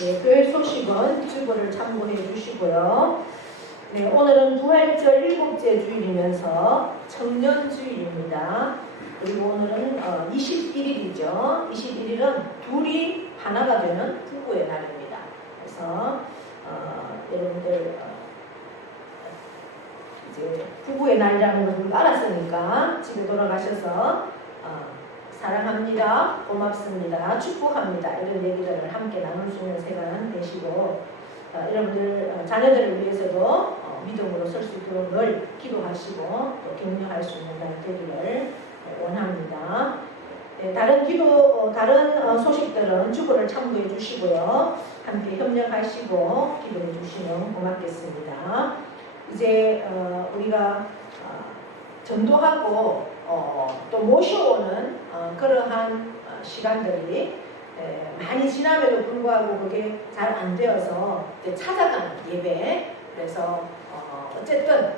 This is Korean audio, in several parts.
네, 교회 소식은 주보를 참고해 주시고요. 네, 오늘은 부활절 7째 주일이면서 청년주일입니다. 그리고 오늘은 21일이죠. 21일은 둘이 하나가 되는 부부의 날입니다. 그래서 여러분들 이제 부부의 날이라는 것을 알았으니까 집에 돌아가셔서 사랑합니다, 고맙습니다, 축복합니다 이런 얘기들을 함께 나눌 수 있는 시간 되시고 여러분들 자녀들을 위해서도 믿음으로 설 수 있도록 늘 기도하시고 또 격려할 수 있는 날 되기를 원합니다. 네, 다른 소식들은 주보를 참고해 주시고요. 함께 협력하시고 기도해 주시면 고맙겠습니다. 이제 우리가 전도하고 또 모셔오는 그러한 시간들이 많이 지남에도 불구하고 그게 잘 안 되어서 이제 찾아가는 예배. 그래서 어쨌든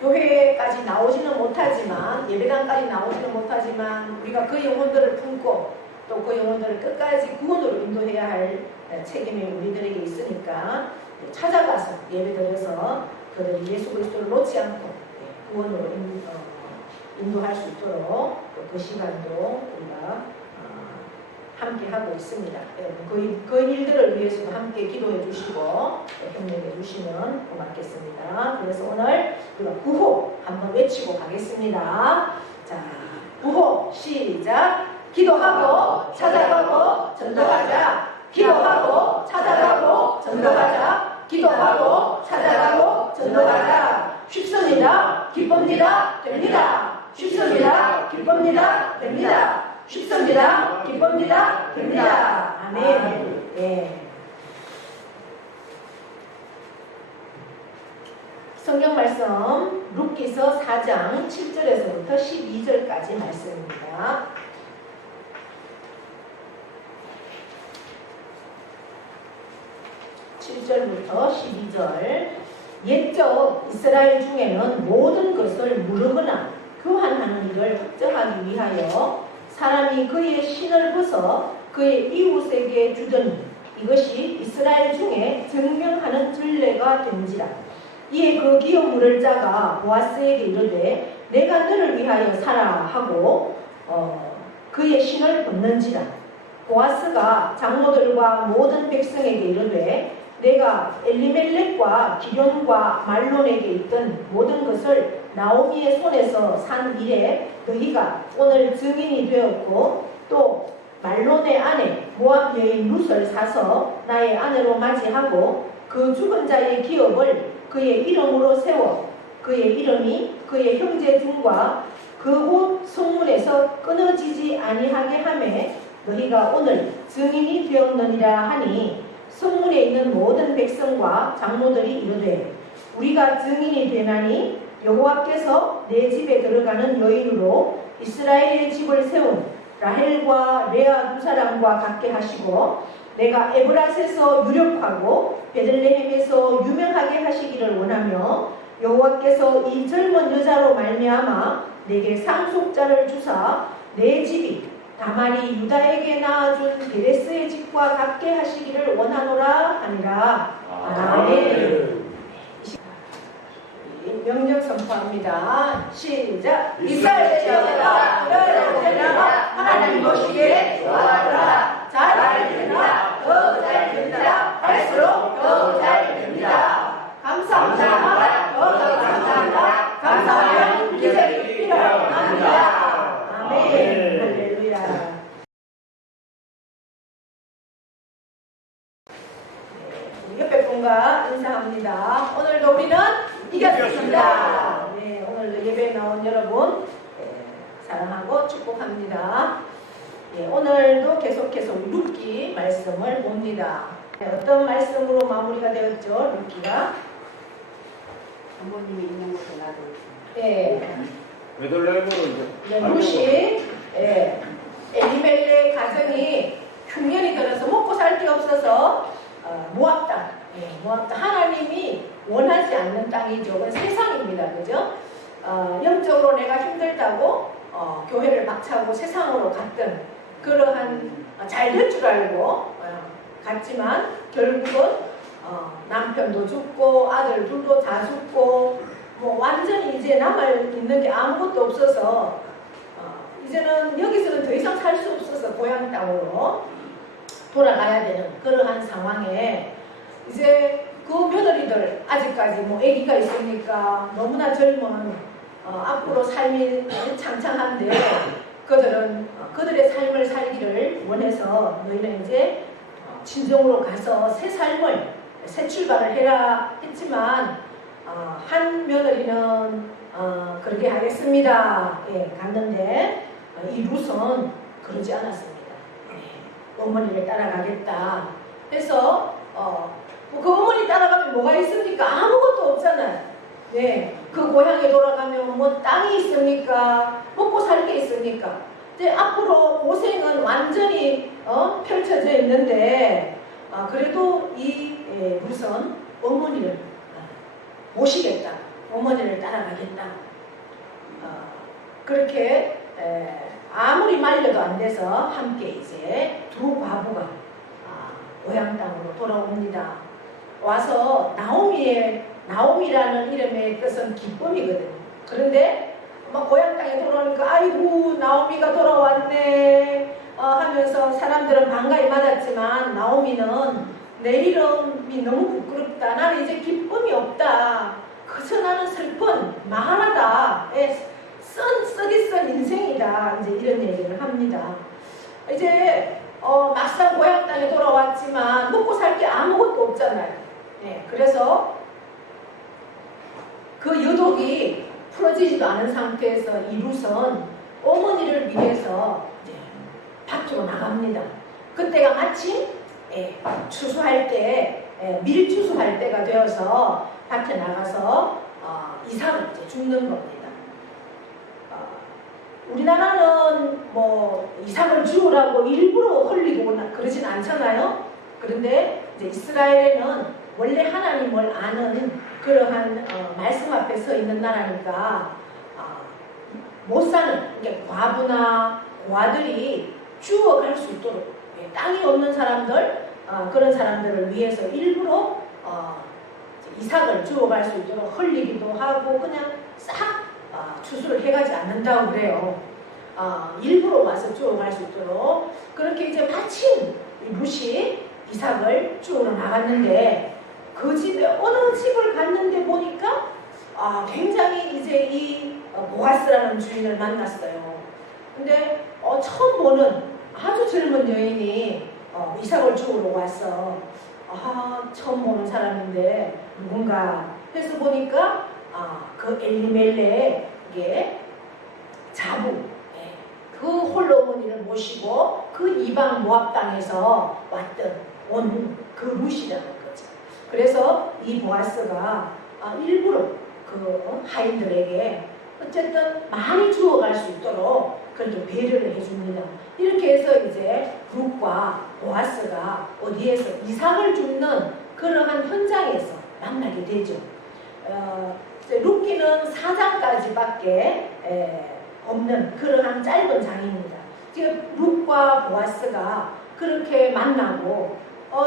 교회까지 나오지는 못하지만, 예배당까지 나오지는 못하지만 우리가 그 영혼들을 품고 또 그 영혼들을 끝까지 구원으로 인도해야 할 책임이 우리들에게 있으니까 찾아가서 예배드려서 그들이 예수 그리스도를 놓지 않고 구원으로 인도할 수 있도록 그 시간도 우리가 함께 하고 있습니다. 그 일들을 위해서도 함께 기도해 주시고 협력해 주시면 고맙겠습니다. 그래서 오늘 우리가 구호 한번 외치고 가겠습니다. 자, 구호 시작. 기도하고 찾아가고 전도하자. 기도하고 찾아가고 전도하자. 기도하고 찾아가고 전도하자. 쉽습니다. 기쁩니다. 됩니다. 쉽습니다. 기쁩니다. 됩니다. 쉽습니다. 기쁩니다. 됩니다. 아멘. 네. 성경 말씀 룻기서 4장 7절에서부터 12절까지 말씀입니다. (7절부터 12절) 옛적 이스라엘 중에는 모든 것을 무르거나 교환하는 일을 확정하기 위하여 사람이 그의 신을 벗어 그의 이웃에게 주더니 이것이 이스라엘 중에 증명하는 전례가 된지라. 이에 그 기업 물을 자가 보아스에게 이르되 내가 너를 위하여 사라 하고 그의 신을 벗는지라. 보아스가 장로들과 모든 백성에게 이르되 내가 엘리멜렉과 기련과 말론에게 있던 모든 것을 나오미의 손에서 산 이래 너희가 오늘 증인이 되었고 또 말론의 아내 모압 여인 룻을 사서 나의 아내로 맞이하고 그 죽은 자의 기업을 그의 이름으로 세워 그의 이름이 그의 형제 중과 그 옷 성문에서 끊어지지 아니하게 하매 너희가 오늘 증인이 되었느니라 하니 성문에 있는 모든 백성과 장로들이 이르되 우리가 증인이 되나니 여호와께서 내 집에 들어가는 여인으로 이스라엘의 집을 세운 라헬과 레아 두 사람과 같게 하시고 내가 에브라스에서 유력하고 베들레헴에서 유명하게 하시기를 원하며 여호와께서 이 젊은 여자로 말미암아 내게 상속자를 주사 내 집이 다말이 유다에게 낳아준 베레스의 집과 같게 하시기를 원하노라 하니라. 아멘. 명령 선포합니다. 시작. 이스라엘 자녀가 너를 되라 하나님 보시기에 좋아하라. 잘 된다. 더 잘 된다. 할수록 더 잘 됩니다. 감사합니다. 더 감사합니다. 감사하면 기적이 일어납니다. 아멘. 옆에 분과 인사합니다. 오늘도 우리는 이겼습니다. 네, 오늘도 예배에 나온 여러분 사랑하고 축복합니다. 네, 오늘도 계속해서 룻기 말씀을 봅니다. 네, 어떤 말씀으로 마무리가 되었죠? 룻기가 부모님이 있는 곳에 나도 네. 베들레헴으로 이제 룻이 엘리멜렉 가정이 흉년이 들어서 먹고 살 게 없어서 모압 땅, 모압 땅, 하나님이 원하지 않는 땅이죠. 그건 세상입니다. 그죠? 영적으로 내가 힘들다고 교회를 박차고 세상으로 갔던 그러한 잘 될 줄 알고 갔지만 결국은 남편도 죽고 아들 둘도 다 죽고 뭐 완전히 이제 남아 있는 게 아무것도 없어서 이제는 여기서는 더 이상 살 수 없어서 고향 땅으로 돌아가야 되는 그러한 상황에 이제 그 며느리들 아직까지 뭐 아기가 있으니까 너무나 젊은 앞으로 삶이 창창한데 그들은 그들의 삶을 살기를 원해서 너희는 이제 친정으로 가서 새 삶을 새 출발을 해라 했지만 한 며느리는 그렇게 하겠습니다. 예, 갔는데 이 룻은 그러지 않았습니다. 예, 어머니를 따라가겠다. 그래서 그 어머니 따라가면 뭐가 있습니까? 아무것도 없잖아요. 네, 그 고향에 돌아가면 뭐 땅이 있습니까? 먹고 살 게 있습니까? 이제 앞으로 고생은 완전히 펼쳐져 있는데 그래도 이 룻은 어머니를 모시겠다. 어머니를 따라가겠다. 그렇게 아무리 말려도 안 돼서 함께 이제 두 과부가 고향 땅으로 돌아옵니다. 와서 나오미라는 이름의 뜻은 기쁨이거든요. 그런데 막 고향 땅에 돌아오니까 아이고 나오미가 돌아왔네 하면서 사람들은 반가이 맞았지만 나오미는 내 이름이 너무 부끄럽다. 나는 이제 기쁨이 없다. 그래서 나는 슬픈 마하라다. 썩이 썩 인생이다. 이제 이런 얘기를 합니다. 이제 막상 고향 땅에 돌아왔지만 먹고 살 게 아무것도 없잖아요. 네, 그래서 그 유독이 풀어지지도 않은 상태에서 이 룻은 어머니를 위해서 이제 밭으로 나갑니다. 그때가 마침 추수할 때 밀추수할 때가 되어서 밭에 나가서 이삭을 이제 줍는 겁니다. 우리나라는 뭐 이삭을 주우라고 일부러 흘리고 그러진 않잖아요. 그런데 이제 이스라엘에는 원래 하나님을 아는 그러한 말씀 앞에 서 있는 나라니까 못 사는 그러니까 과부나 고아들이 주워갈 수 있도록 땅이 없는 사람들 그런 사람들을 위해서 일부러 이삭을 주워갈 수 있도록 흘리기도 하고 그냥 싹 추수를 해가지 않는다고 그래요. 일부러 와서 주워갈 수 있도록 그렇게 이제 마침 룻이 이삭을 주우러 나갔는데 그 집에 어느 집을 갔는데 보니까 굉장히 이제 이 보아스라는 주인을 만났어요. 근데 처음 보는 아주 젊은 여인이 이삭을 주우러 왔어. 처음 보는 사람인데 누군가 해서 보니까 그 엘리멜렉의 자부 그 홀로 어머니를 모시고 그 이방 모압 땅에서 왔던 온 그 룻이라는 거죠. 그래서 이 보아스가 일부러 그 하인들에게 어쨌든 많이 주워갈 수 있도록 그렇게 배려를 해줍니다. 이렇게 해서 이제 룻과 보아스가 어디에서 이삭을 줍는 그러한 현장에서 만나게 되죠. 룻기는 4장까지밖에 없는 그러한 짧은 장입니다. 지금 룻과 보아스가 그렇게 만나고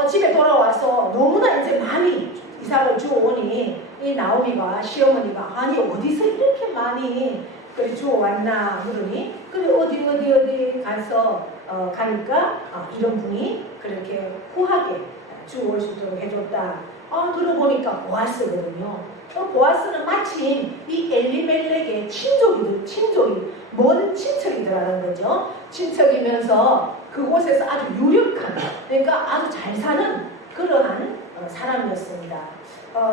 집에 돌아와서 너무나 이제 많이 이삭을 주워오니 이 나오미가 시어머니가 아니 어디서 이렇게 많이 그래 주워왔나 그러니 그래 어디 가서 가니까 이런 분이 그렇게 후하게 주워올 수 있도록 해줬다. 들어보니까 보아스거든요. 보아스는 마침 이 엘리멜렉의 친족이 먼 친척이더라는 거죠. 친척이면서 그곳에서 아주 유력한 그러니까 아주 잘 사는 그러한 사람이었습니다.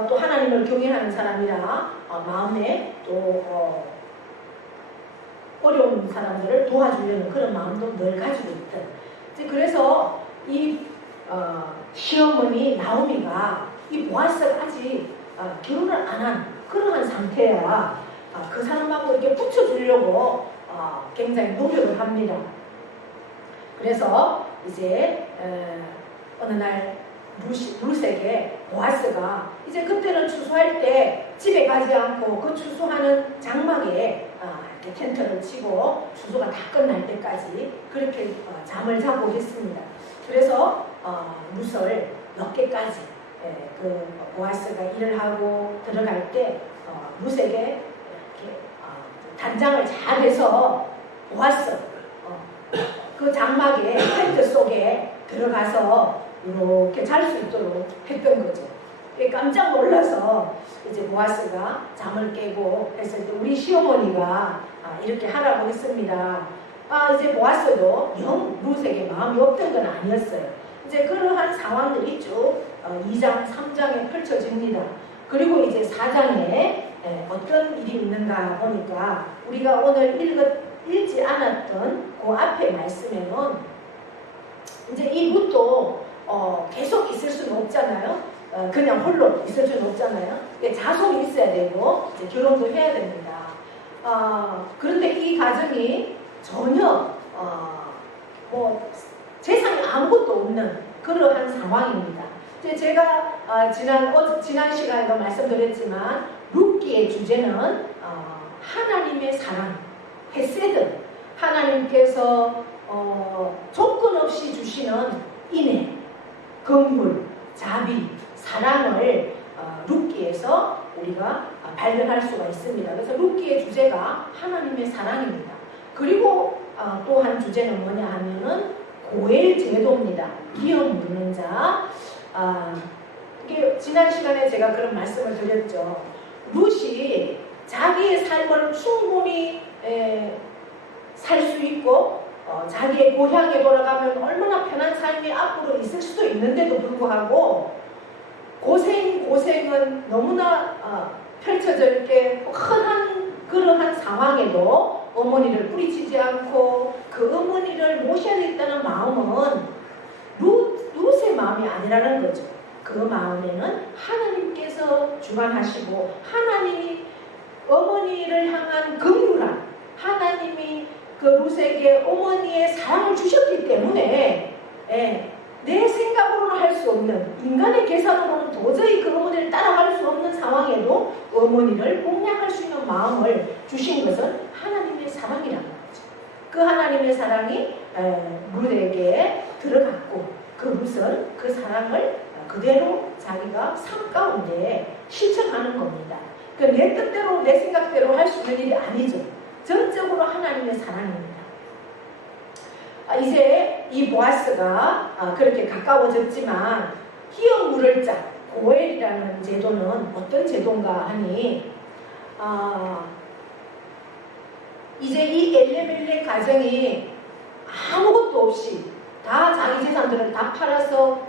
또 하나님을 경외하는 사람이라 마음에 또 어려운 사람들을 도와주려는 그런 마음도 늘 가지고 있던. 그래서 이 시어머니 나오미가 이 보아스가 아직 결혼을 안 한 그러한 상태야. 그 사람하고 이렇게 붙여주려고 굉장히 노력을 합니다. 그래서 이제 어느 날 룻에게 보아스가 이제 그때는 추수할 때 집에 가지 않고 그 추수하는 장막에 이렇게 텐트를 치고 추수가 다 끝날 때까지 그렇게 잠을 자고 있습니다. 그래서 룻을 몇 개까지 그 보아스가 일을 하고 들어갈 때 룻에게 이렇게 단장을 잘 해서 보아스 그 장막의 텐트 속에 들어가서 이렇게 잘 수 있도록 했던 거죠. 깜짝 놀라서 이제 보아스가 잠을 깨고 했을 때 우리 시어머니가 이렇게 하라고 했습니다. 이제 보아스도 영 룻에게 마음이 없던 건 아니었어요. 이제 그러한 상황들이 쭉 2장, 3장에 펼쳐집니다. 그리고 이제 4장에 어떤 일이 있는가 보니까 우리가 오늘 읽지 않았던 그 앞에 말씀에는 이제 이 룻도 계속 있을 수는 없잖아요. 그냥 홀로 있을 수는 없잖아요. 자손이 있어야 되고 이제 결혼도 해야 됩니다. 그런데 이 가정이 전혀 뭐 재산이 아무것도 없는 그러한 상황입니다. 이제 제가 지난 시간에도 말씀드렸지만 룻기의 주제는 하나님의 사랑, 헤세드, 하나님께서 조건 없이 주시는 인애, 긍휼, 자비, 사랑을 룻기에서 우리가 발견할 수가 있습니다. 그래서 룻기의 주제가 하나님의 사랑입니다. 그리고 또 한 주제는 뭐냐 하면은 고엘 제도입니다. 기업 묻는 자. 이게 지난 시간에 제가 그런 말씀을 드렸죠. 룻이 자기의 삶을 충분히 살 수 있고 자기의 고향에 돌아가면 얼마나 편한 삶이 앞으로 있을 수도 있는데도 불구하고 고생은 너무나 펼쳐져 있게 흔한 그러한 상황에도 어머니를 뿌리치지 않고 그 어머니를 모셔야 되겠다는 마음은 룻의 마음이 아니라는 거죠. 그 마음에는 하나님께서 주관하시고 하나님이 어머니를 향한 긍휼한 하나님이 그 룻에게 어머니의 사랑을 주셨기 때문에 내 생각으로는 할 수 없는 인간의 계산으로는 도저히 그 어머니를 따라갈 수 없는 상황에도 어머니를 공략할 수 있는 마음을 주신 것은 하나님의 사랑이라는 거죠. 그 하나님의 사랑이 룻에게 들어갔고 그 룻은 그 사랑을 그대로 자기가 삶 가운데 실천하는 겁니다. 내 뜻대로 내 생각대로 할 수 있는 일이 아니죠. 전적으로 하나님의 사랑입니다. 이제 이 보아스가 그렇게 가까워졌지만 기업 물을 자 고엘이라는 제도는 어떤 제도인가 하니 이제 이 엘레멜렉 가정이 아무것도 없이 다 자기 재산들을 다 팔아서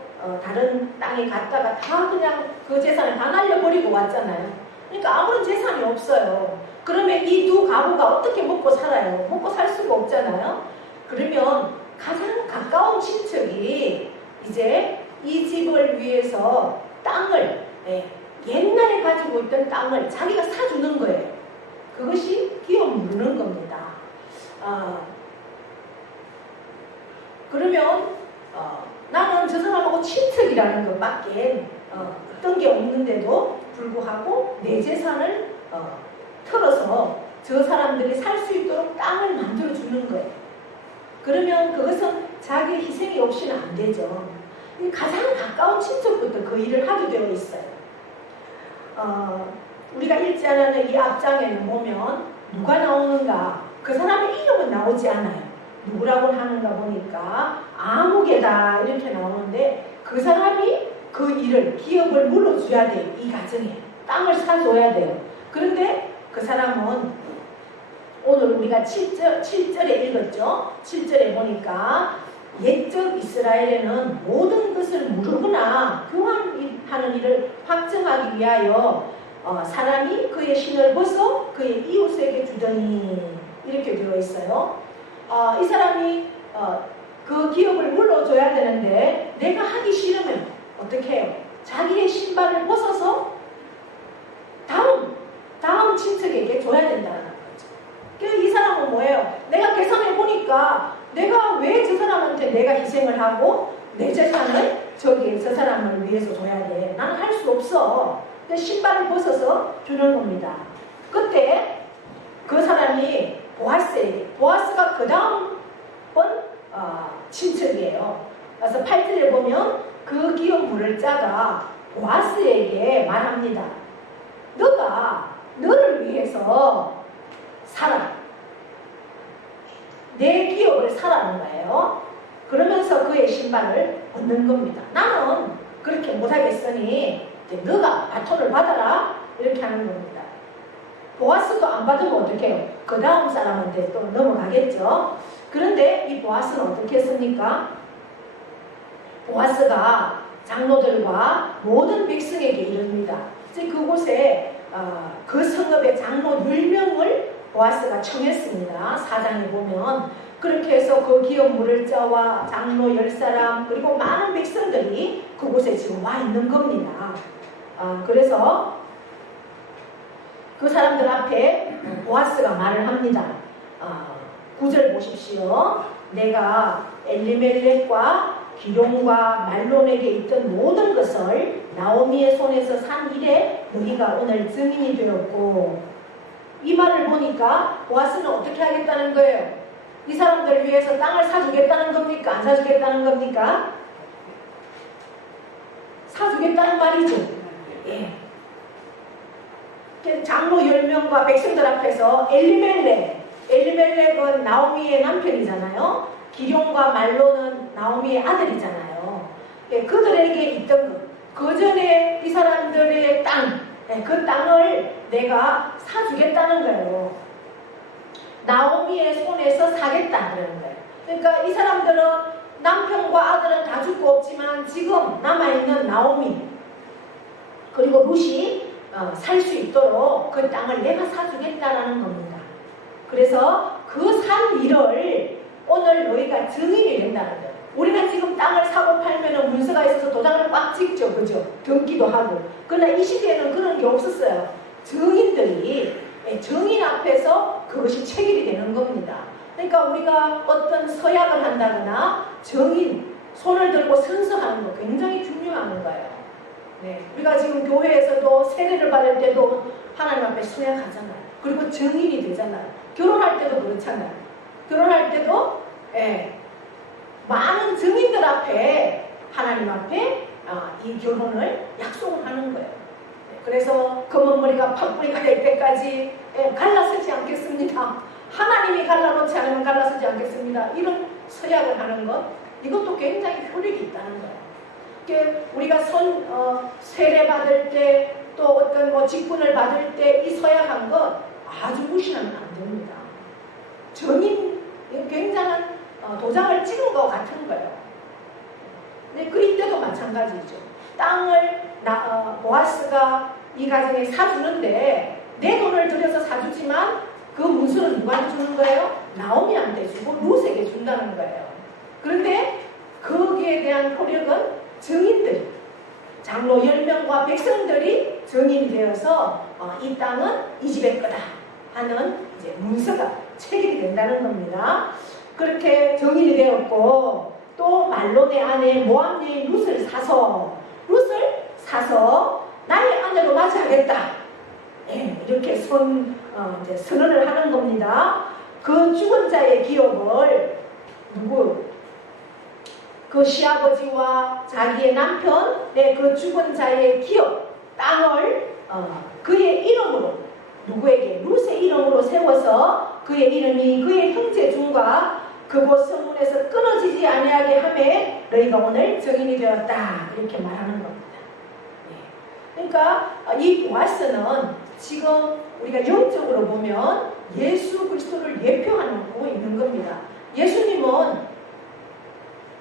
다른 땅에 갔다가 다 그냥 그 재산을 다 날려버리고 왔잖아요. 그러니까 아무런 재산이 없어요. 그러면 이 두 가구가 어떻게 먹고 살아요? 먹고 살 수가 없잖아요. 그러면 가장 가까운 친척이 이제 이 집을 위해서 땅을 옛날에 가지고 있던 땅을 자기가 사주는 거예요. 그것이 기업 물는 겁니다. 그러면 나는 저 사람하고 친척이라는 것밖에 어떤 게 없는데도 불구하고 내 재산을 털어서 저 사람들이 살 수 있도록 땅을 만들어 주는 거예요. 그러면 그것은 자기 희생이 없이는 안 되죠. 가장 가까운 친척부터 그 일을 하게 되어 있어요. 우리가 읽지 않은 이 앞장에는 보면 누가 나오는가 그 사람의 이름은 나오지 않아요. 누구라고 하는가 보니까 아무개다 이렇게 나오는데 그 사람이 그 일을 기업을 물어줘야 돼요. 이 가정에 땅을 사줘야 돼요. 그런데 그 사람은 오늘 우리가 7절에 읽었죠. 7절에 보니까 옛적 이스라엘에는 모든 것을 무르거나 교환하는 일을 확정하기 위하여 사람이 그의 신을 벗어 그의 이웃에게 주더니 이렇게 되어 있어요. 이 사람이 그 기업을 물어줘야 되는데 내가 하기 싫으면 어떻게 해요? 자기의 신발을 벗어서 다음 친척에게 줘야 된다는 거죠. 그래서 이 사람은 뭐예요? 내가 계산해 보니까 내가 왜 저 사람한테 내가 희생을 하고 내 재산을 저 사람을 위해서 줘야 돼? 나는 할 수 없어. 그래서 신발을 벗어서 주는 겁니다. 그때 그 사람이 보아스가 그 다음 번 친척이에요. 그래서 8절에 보면 그 기업 물을 자가 보아스에게 말합니다. 너가 너를 위해서 살아. 내 기업을 사라는 거예요. 그러면서 그의 신발을 얻는 겁니다. 나는 그렇게 못하겠으니 이제 너가 바톤을 받아라. 이렇게 하는 겁니다. 보아스도 안 받으면 어떻게 해요? 그 다음 사람한테 또 넘어가겠죠. 그런데 이 보아스는 어떻게 했습니까? 보아스가 장로들과 모든 백성에게 이릅니다. 이제 그곳에 그 성읍의 장로 10명을 보아스가 청했습니다. 4장에 보면 그렇게 해서 그 기업 물을 자와 장로 10사람 그리고 많은 백성들이 그곳에 지금 와 있는 겁니다. 그래서 그 사람들 앞에 보아스가 말을 합니다. 9절 보십시오. 내가 엘리멜렉과 기룡과 말론에게 있던 모든 것을 나오미의 손에서 산 이래 너희가 오늘 증인이 되었고, 이 말을 보니까 보아스는 어떻게 하겠다는 거예요? 이 사람들 위해서 땅을 사주겠다는 겁니까? 안 사주겠다는 겁니까? 사주겠다는 말이죠. 예. 장로 10명과 백성들 앞에서 엘리멜렉은 나오미의 남편이잖아요. 기룡과 말론은 나오미의 아들이잖아요. 예, 그들에게 있던 것, 그 전에 이 사람들의 땅, 그 땅을 내가 사주겠다는 거예요. 나오미의 손에서 사겠다 그러는 거예요. 그러니까 이 사람들은 남편과 아들은 다 죽고 없지만 지금 남아있는 나오미 그리고 룻이 살 수 있도록 그 땅을 내가 사주겠다라는 겁니다. 그래서 그 산 일을 오늘 너희가 증인이 된다는 거예요. 우리가 지금 땅을 사고 팔면 문서가 있어서 도장을 꽉 찍죠. 그죠? 등기도 하고. 그러나 이 시대에는 그런 게 없었어요. 증인들이 증인 앞에서 그것이 체결이 되는 겁니다. 그러니까 우리가 어떤 서약을 한다거나 증인, 손을 들고 선서하는 거 굉장히 중요한 거예요. 네, 우리가 지금 교회에서도 세례를 받을 때도 하나님 앞에 서약하잖아요. 그리고 증인이 되잖아요. 결혼할 때도 그렇잖아요. 결혼할 때도 많은 증인들 앞에 하나님 앞에 이 결혼을 약속을 하는 거예요. 그래서 검은 머리가 팥뿌리가 될 때까지 갈라서지 않겠습니다. 하나님이 갈라놓지 않으면 갈라서지 않겠습니다. 이런 서약을 하는 것, 이것도 굉장히 효력이 있다는 거예요. 우리가 세례 받을 때 또 어떤 직분을 받을 때 이 서약한 것 아주 무시하면 안 됩니다. 증인, 굉장한 도장을 찍은 것 같은 거예요. 근데 그리 때도 마찬가지죠. 땅을 보아스가 이 가정에 사주는데 내 돈을 들여서 사주지만 그 문서는 누구한테 주는 거예요? 나오미한테 주고 룻에게 준다는 거예요. 그런데 거기에 대한 효력은 증인들, 장로 10명과 백성들이 증인이 되어서 이 땅은 이 집의 거다 하는 이제 문서가 체결이 된다는 겁니다. 그렇게 증인이 되었고, 또 말론의 아내 모압녀의 룻을 사서 나의 아내로 맞이하겠다. 이렇게 선언을 하는 겁니다. 그 죽은 자의 기업을 그 시아버지와 자기의 남편의 그 죽은 자의 기업, 땅을 그의 이름으로, 누구에게? 룻의 이름으로 세워서 그의 이름이 그의 형제 중과 그곳 성문에서 끊어지지 아니하게 하매 너희가 오늘 증인이 되었다. 이렇게 말하는 겁니다. 그러니까 이 보아스는 지금 우리가 영적으로 보면 예수 그리스도를 예표하고 있는 겁니다. 예수님은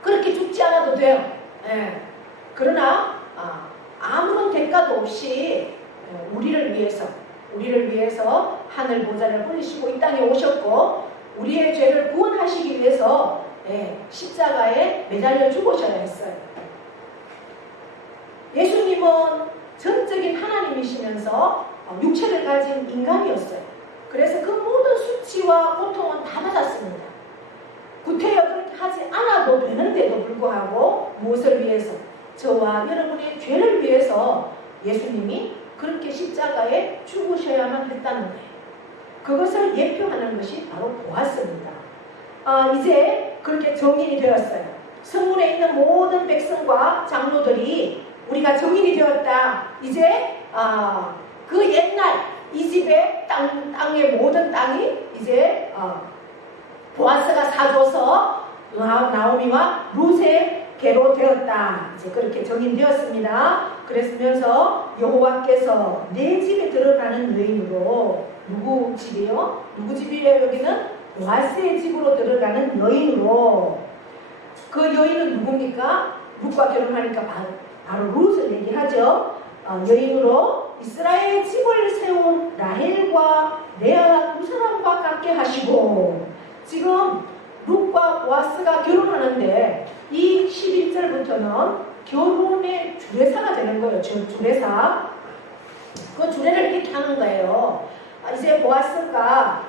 그렇게 죽지 않아도 돼요. 그러나 아무런 대가도 없이 우리를 위해서 하늘 보좌를 버리시고 이 땅에 오셨고 우리의 죄를 구원하시기 위해서 십자가에 매달려 죽으셔야 했어요. 예수님은 전적인 하나님이시면서 육체를 가진 인간이었어요. 그래서 그 모든 수치와 고통은 다 받았습니다. 구태여 그렇게 하지 않아도 되는데도 불구하고 무엇을 위해서? 저와 여러분의 죄를 위해서 예수님이 그렇게 십자가에 죽으셔야만 했다는 거예요. 그것을 예표하는 것이 바로 보았습니다. 이제 그렇게 정인이 되었어요. 성문에 있는 모든 백성과 장로들이 우리가 정인이 되었다. 이제 그 옛날 이 집의 땅의 모든 땅이 이제 보아스가 사줘서 나오미와 룻의 계로 되었다. 이제 그렇게 정인되었습니다. 그랬으면서 여호와께서 내 집에 들어가는 여인으로 누구 집이요? 누구 집이에요? 여기는 보아스의 집으로 들어가는 여인으로 그 여인은 누굽니까? 룻과 결혼하니까 바로 룻을 얘기하죠. 여인으로 이스라엘의 집을 세운 라헬과 레아 두 사람과 같게 하시고 지금 룻과 보아스가 결혼하는데 이 11절부터는 결혼의 주례사가 되는 거예요. 주례사. 그 주례를 이렇게 하는 거예요. 이제 보아스가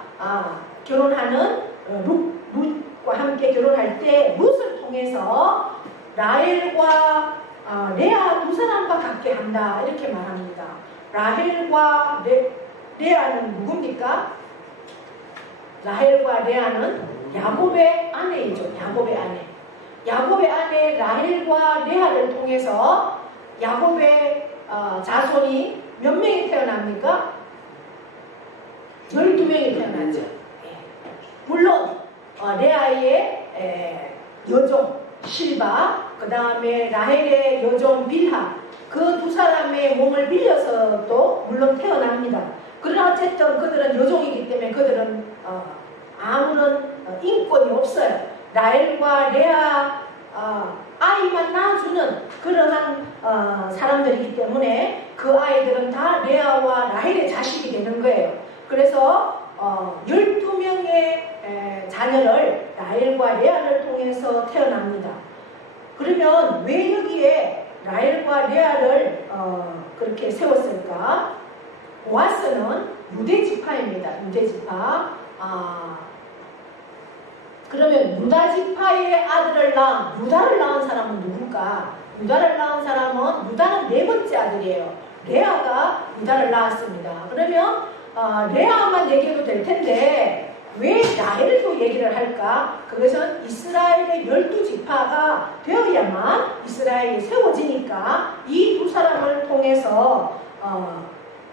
결혼하는 룻과 함께 결혼할 때 룻을 통해서 라헬과 레아 두 사람과 같게 한다. 이렇게 말합니다. 라헬과 레아는 누굽니까? 라헬과 레아는 야곱의 아내이죠. 야곱의 아내. 야곱의 아내 라헬과 레아를 통해서 야곱의 자손이 몇 명이 태어납니까? 12명이 태어났죠. 물론 레아의 여종 실바, 그 다음에 라헬의 여종 빌하, 그 두 사람의 몸을 빌려서도 물론 태어납니다. 그러나 어쨌든 그들은 여종이기 때문에 그들은 아무런 인권이 없어요. 라헬과 레아 아이만 낳아주는 그러한 사람들이기 때문에 그 아이들은 다 레아와 라헬의 자식이 되는 거예요. 그래서 12명의 자녀를 라헬과 레아를 통해서 태어납니다. 그러면 왜 여기에 라헬과 레아를 그렇게 세웠을까? 보아스는 유대 지파입니다. 유대 지파. 그러면 유다 지파의 아들을 낳은 유다를 낳은 사람은 누굴까? 유다를 낳은 사람은 유다는 네 번째 아들이에요. 레아가 유다를 낳았습니다. 그러면 레아만 얘기해도 될 텐데 왜 라헬도 얘기를 할까? 그것은 이스라엘의 12지파가 되어야만 이스라엘이 세워지니까 이 두 사람을 통해서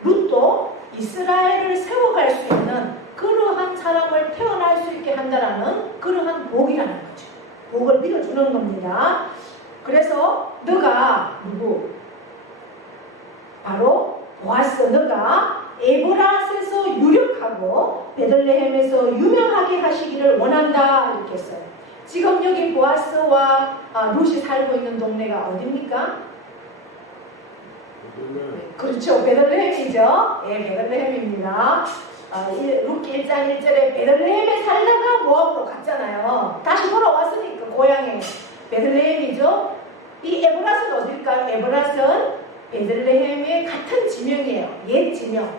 룻도 이스라엘을 세워갈 수 있는 그러한 사람을 태어날 수 있게 한다라는 그러한 복이라는 거죠. 복을 빌어주는 겁니다. 그래서 너가 누구? 바로 보아스, 너가 에브라스에서 유력하고 베들레헴에서 유명하게 하시기를 원한다. 이렇게 했어요. 지금 여기 보아스와 룻이 살고 있는 동네가 어디입니까? 그렇죠. 베들레헴이죠. 예, 베들레헴입니다. 룻기 1장 1절에 베들레헴에 살다가 모압으로 갔잖아요. 다시 돌아왔으니까 고향에 베들레헴이죠. 이 에브라스는 어딜까요? 에브라스는 베들레헴의 같은 지명이에요. 옛 지명.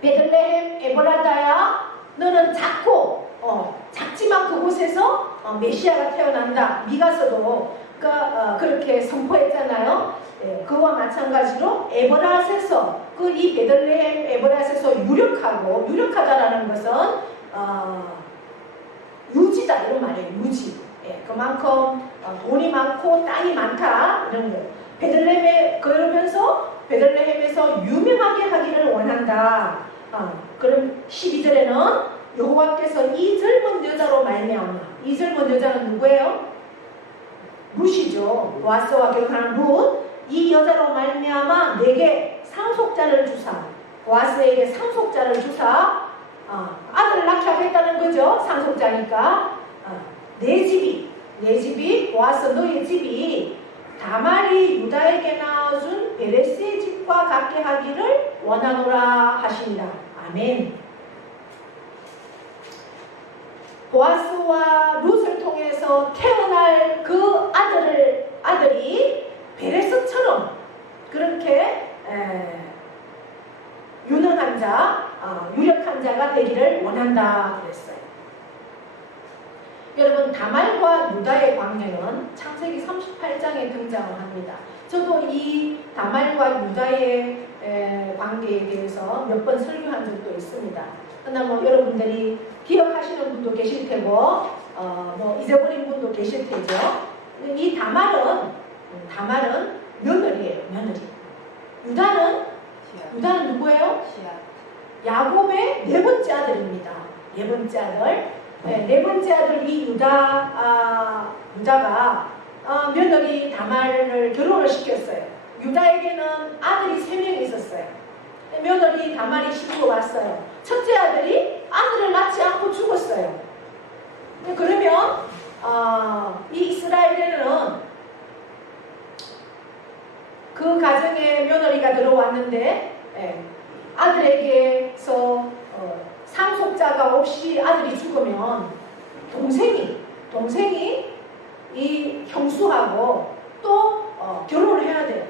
베들레헴 에브라다야 너는 작고 작지만 그곳에서 메시아가 태어난다. 미가서도 그렇게 선포했잖아요. 그와 마찬가지로 에브라스에서 이 베들레헴 에브라스에서 유력하다라는 것은 유지다 이런 말이에요. 유지. 그만큼 돈이 많고 땅이 많다 이런 거. 베들레헴에 그러면서 베들레헴에서 유명하게 하기를 원한다. 그럼 12절에는 여호와께서 이 젊은 여자로 말미암아. 이 젊은 여자는 누구예요? 룻이죠. 보아스와 결혼한 룻. 이 여자로 말미암아 내게 상속자를 주사. 보아스에게 상속자를 주사. 아들을 낳게 하겠다는 거죠. 상속자니까. 내 집이 보아스 너의 집이 다말이 유다에게 낳아준 베레스의 집과 같게 하기를 원하노라 하신다. 아멘. 보아스와 룻을 통해서 태어날 그 아들이 베레스처럼 그렇게 유능한 자, 유력한 자가 되기를 원한다 그랬어요. 여러분, 다말과 유다의 관계는 창세기 38장에 등장을 합니다. 저도 이 다말과 유다의 관계에 대해서 몇 번 설교한 적도 있습니다. 그러나 뭐 여러분들이 기억하시는 분도 계실 테고 뭐 잊어버린 분도 계실 테죠. 이 다말은 며느리예요. 며느리. 유다는 누구예요? 야곱의 네 번째 아들입니다. 네 번째 아들. 네 번째 아들 이 유다가 며느리 다말을 결혼을 시켰어요. 유다에게는 아들이 3명이 있었어요. 며느리 다말이 시집을 왔어요. 첫째 아들이 아들을 낳지 않고 죽었어요. 그러면 이 이스라엘에는 그 가정에 며느리가 들어왔는데 아들에게서 상속자가 없이 아들이 죽으면 동생이 이 형수하고 또 결혼을 해야 돼요.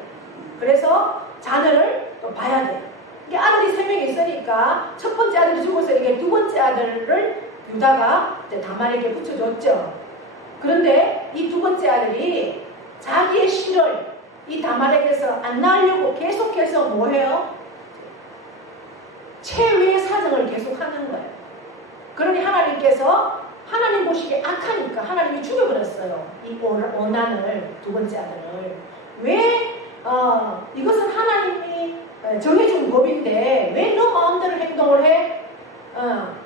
그래서 자녀를 또 봐야 돼요. 이게 아들이 3명이 있으니까 첫 번째 아들이 죽어서 이게 두 번째 아들을 유다가 다말에게 붙여줬죠. 그런데 이 두 번째 아들이 자기의 씨를 이 다말에게서 안 낳으려고 계속해서 뭐해요? 체외 사정을 계속하는 거예요. 그러니 하나님께서 하나님 보시기에 악하니까 하나님이 죽여버렸어요. 이 오난을, 두 번째 아들을. 왜 이것은 하나님이 정해준 법인데 왜 너 마음대로 행동을 해?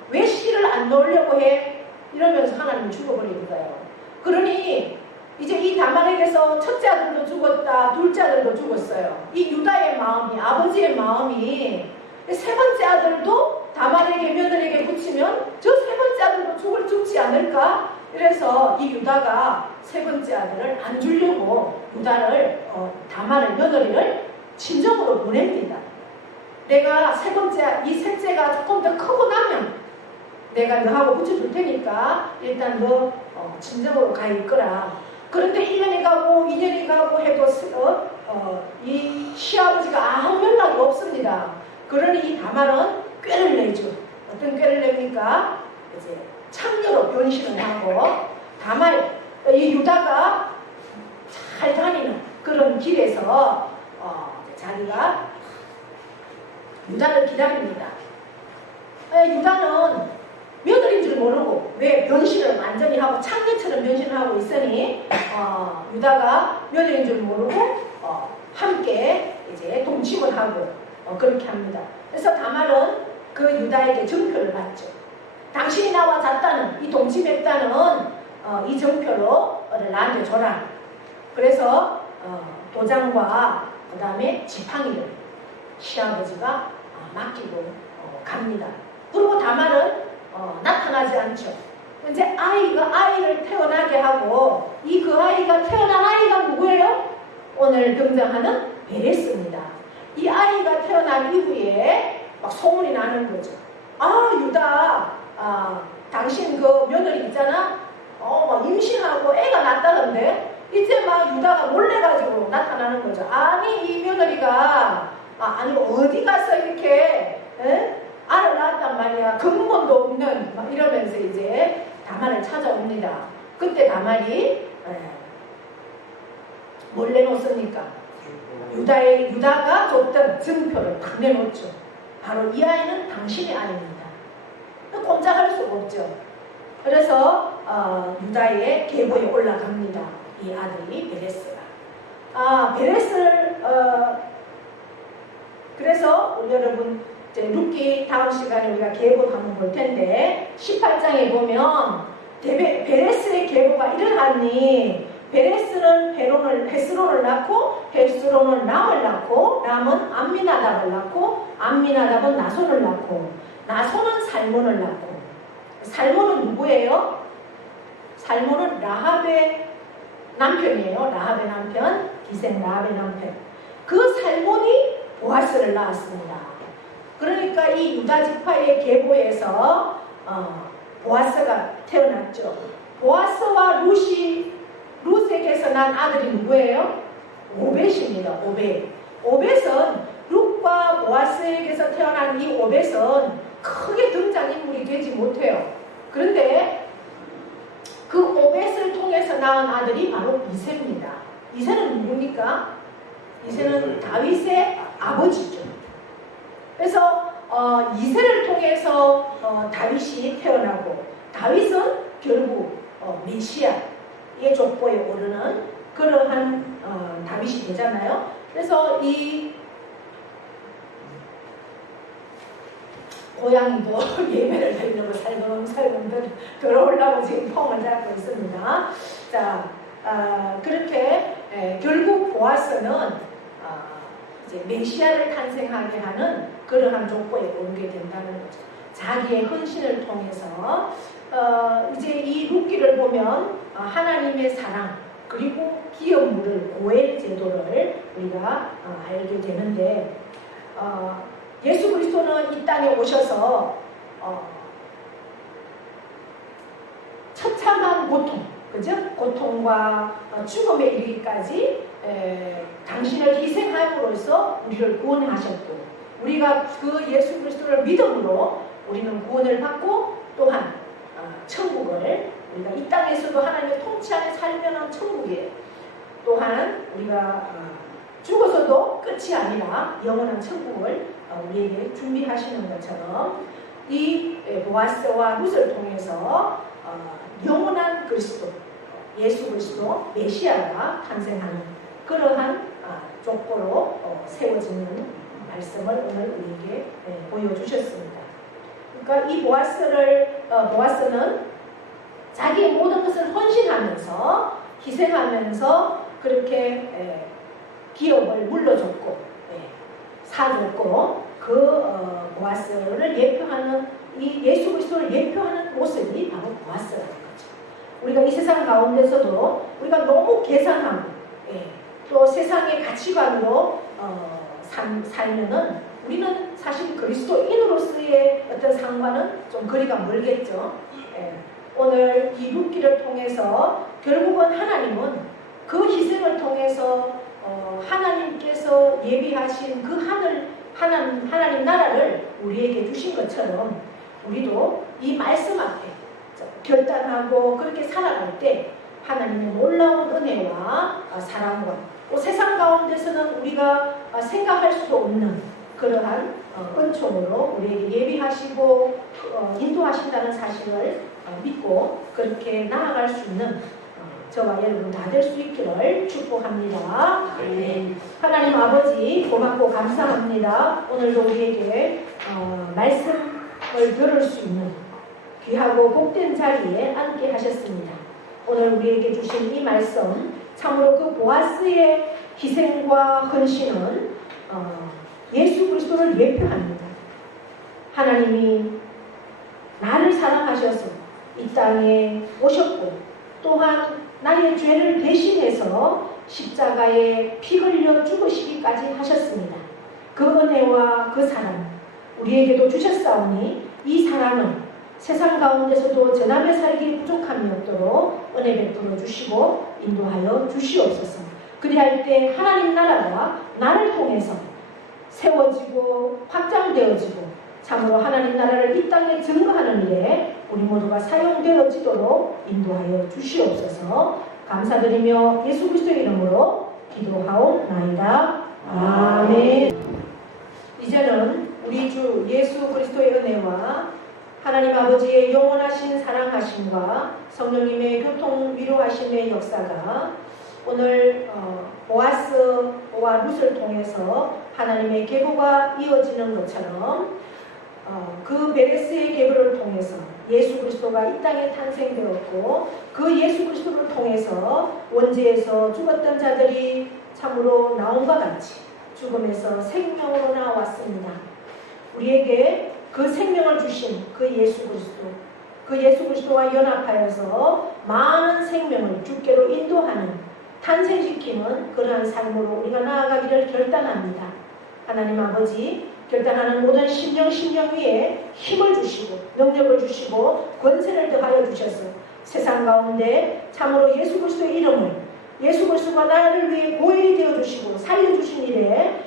왜 씨를 안 놓으려고 해? 이러면서 하나님이 죽여버리는 거예요. 그러니 이제 이 다말에게서 첫째 아들도 죽었다, 둘째 아들도 죽었어요. 이 유다의 마음이, 아버지의 마음이 세 번째 아들도 다말에게 며느리에게 붙이면 저 세 번째 아들도 죽지 않을까? 이래서 이 유다가 세 번째 아들을 안 주려고 다말을 며느리를 친정으로 보냅니다. 내가 이 셋째가 조금 더 크고 나면 내가 너하고 붙여줄 테니까 일단 너 친정으로 가 있거라. 그런데 1년이 가고 2년이 가고 해도 이 시아버지가 아무 연락이 없습니다. 그러니 이 다말은 꾀를 내죠. 어떤 꾀를 냅니까? 이제 창녀로 변신을 하고 이 유다가 잘 다니는 그런 길에서 자기가 유다를 기다립니다. 유다는 며느리인 줄 모르고 왜 변신을 완전히 하고 창녀처럼 변신을 하고 있으니 유다가 며느리인 줄 모르고 함께 이제 동침을 하고 그렇게 합니다. 그래서 다말은 그 유다에게 증표를 받죠. 당신이 나와 잤다는 이 동침했다는 이 증표로 나한테 줘라. 그래서 도장과 그 다음에 지팡이를 시아버지가 맡기고 갑니다. 그리고 다말은 나타나지 않죠. 이제 아이를 태어나게 하고 그 아이가 태어난 아이가 누구예요? 오늘 등장하는 베레스입니다. 이 아이가 태어난 이후에 막 소문이 나는 거죠. 유다, 당신 그 며느리 있잖아. 막 임신하고 애가 났다던데 이제 막 유다가 몰래가지고 나타나는 거죠. 아니 이 며느리가 아니 어디 가서 이렇게 알을 낳았단 말이야. 근본도 없는 막 이러면서 이제 다말을 찾아옵니다. 그때 다말이 뭘 내놓습니까? 유다가 줬던 증표를 딱 내놓죠. 바로 이 아이는 당신의 아이입니다. 꼼짝할 수가 없죠. 그래서 유다의 계보에 올라갑니다. 이 아들이 베레스가. 베레스를 그래서 우리 여러분 이제 룻기 다음 시간에 우리가 계보 한번 볼 텐데 18장에 보면 베레스의 계보가 이러하니 베레스는 헤스론을 낳고 헤스론은 람을 낳고 람은 암미나답을 낳고 암미나답은 나손을 낳고 나손은 살몬을 낳고 살몬은 누구예요? 살몬은 라합의 남편이에요. 라합의 남편, 기생 라합의 남편. 그 살몬이 보아스를 낳았습니다. 그러니까 이 유다 지파의 계보에서 보아스가 태어났죠. 보아스와 룻에게서 난 아들이 누구예요? 오벳입니다. 오벳은 룻과 보아스에게서 태어난 이 오벳은 크게 등장인물이 되지 못해요. 그런데 그 오벳을 통해서 낳은 아들이 바로 이새입니다. 이새는 누굽니까? 이새는 다윗의 아버지죠. 그래서 이새를 통해서 다윗이 태어나고 다윗은 결국 메시아의 족보에 오르는 그러한 다윗이 되잖아요. 그래서 이 고양이도 예배를 드리려고 살금살금 들어오려고 지금 폼을 잡고 있습니다. 자, 그렇게 결국 보아스는 이제 메시아를 탄생하게 하는 그러한 족보에 오르게 된다는 거죠. 자기의 헌신을 통해서 이제 이 룻기를 보면 하나님의 사랑 그리고 기업 물을 고엘 제도를 우리가 알게 되는데 예수 그리스도는 이 땅에 오셔서 처참한 고통, 그죠? 고통과 죽음에 이르기까지 당신을 희생함으로써 우리를 구원하셨고, 우리가 그 예수 그리스도를 믿음으로 우리는 구원을 받고 또한 천국을 우리가 이 땅에서도 하나님의 통치 안에 살면 천국이에요. 또한 우리가 죽어서도 끝이 아니라 영원한 천국을 우리에게 준비하시는 것처럼 이 보아스와 룻을 통해서 영원한 그리스도, 예수 그리스도 메시아가 탄생하는 그러한 족보로 세워지는 말씀을 오늘 우리에게 보여주셨습니다. 그러니까 이 보아스는 자기의 모든 것을 헌신하면서 희생하면서 그렇게 기업을 물려줬고 사줬고 그 보아스를 예표하는 이 예수 그리스도를 예표하는 모습이 바로 보아스라는 거죠. 우리가 이 세상 가운데서도 우리가 너무 계산하고 또 세상의 가치관으로 살면은 우리는 사실 그리스도인으로서의 어떤 상관은 좀 거리가 멀겠죠. 오늘 이 룻기를 통해서 결국은 하나님은 그 희생을 통해서 하나님께서 예비하신 그 하나님 나라를 우리에게 주신 것처럼 우리도 이 말씀 앞에 결단하고 그렇게 살아갈 때 하나님의 놀라운 은혜와 사랑과 또 세상 가운데서는 우리가 생각할 수도 없는 그러한 은총으로 우리에게 예비하시고 인도하신다는 사실을 믿고 그렇게 나아갈 수 있는 저와 여러분 다 될 수 있기를 축복합니다. 네. 하나님 아버지 고맙고 감사합니다. 오늘도 우리에게 말씀을 들을 수 있는 귀하고 복된 자리에 앉게 하셨습니다. 오늘 우리에게 주신 이 말씀 참으로 그 보아스의 희생과 헌신은 예수 그리스도를 예표합니다. 하나님이 나를 사랑하셔서 이 땅에 오셨고 또한 나의 죄를 대신해서 십자가에 피 흘려 죽으시기까지 하셨습니다. 그 은혜와 그 사랑 우리에게도 주셨사오니 이 사랑은 세상 가운데서도 저남의 살기에 부족함이 없도록 은혜 베풀어 주시고 인도하여 주시옵소서. 그리할 때 하나님 나라가 나를 통해서 세워지고 확장되어지고 참으로 하나님 나라를 이 땅에 증거하는 일에 우리 모두가 사용되어지도록 인도하여 주시옵소서. 감사드리며 예수 그리스도의 이름으로 기도하옵나이다. 아멘. 이제는 우리 주 예수 그리스도의 은혜와 하나님 아버지의 영원하신 사랑하심과 성령님의 교통 위로하심의 역사가 오늘 보아스와 룻을 통해서 하나님의 계보가 이어지는 것처럼 그 베레스의 계보를 통해서 예수 그리스도가 이 땅에 탄생되었고 그 예수 그리스도를 통해서 원죄에서 죽었던 자들이 참으로 나온과 같이 죽음에서 생명으로 나왔습니다. 우리에게 그 생명을 주신 그 예수 그리스도와 연합하여서 많은 생명을 주께로 인도하는 탄생시키는 그러한 삶으로 우리가 나아가기를 결단합니다. 하나님 아버지 결단하는 모든 심령 위에 힘을 주시고 능력을 주시고 권세를 더하여 주셔서 세상 가운데 참으로 예수 그리스도의 이름을 예수 그리스도가 나를 위해 보혈이 되어주시고 살려주신 일에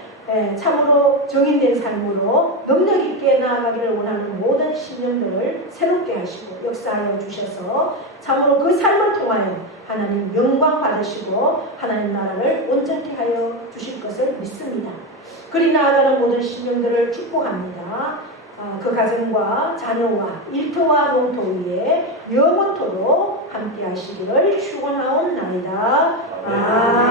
참으로 정인된 삶으로 능력 있게 나아가기를 원하는 모든 심령들을 새롭게 하시고 역사하여 주셔서 참으로 그 삶을 통하여 하나님 영광 받으시고 하나님 나라를 온전케 하여 주실 것을 믿습니다. 그리 나아가는 모든 심령들을 축복합니다. 그 가정과 자녀와 일터와 농토 위에 영원토록 함께 하시기를 축원하옵나이다. 아멘.